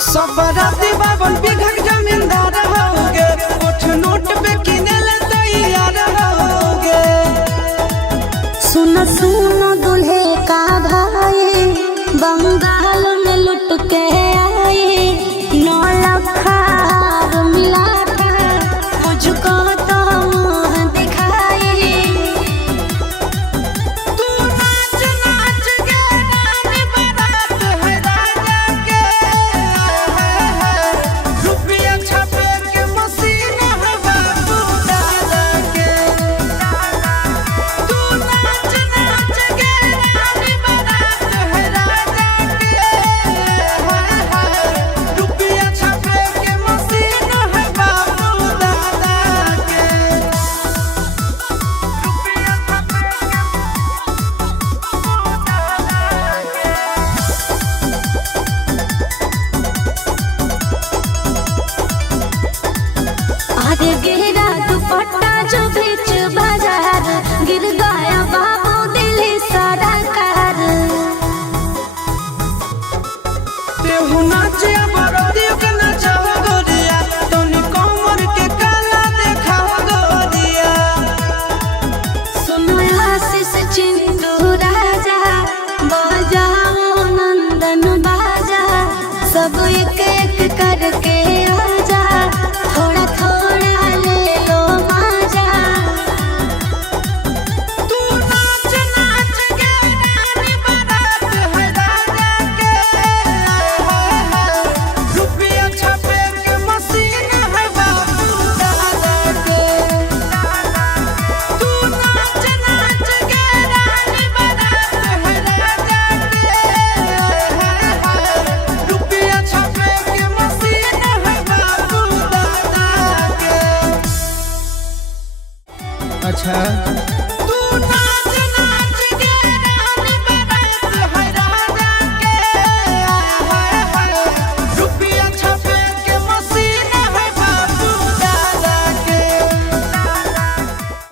सब राती बावन बीघा जमींदार होगे, उठ नोट पे किनेले तैयार होगे। सुन सुन दुल्हे का भाई बंगाल में लुट के आए, 9 लाख हार मिला था मुझको तो मुँह दिखाए। तू नाच नाच के रानी बारात है राजा के, रुपया छापे के मशीन है बाबू दादा के। तू नाच नाच के रानी बारात है राजा के, रुपया छापे के मशीन है बाबू दादा के। आगे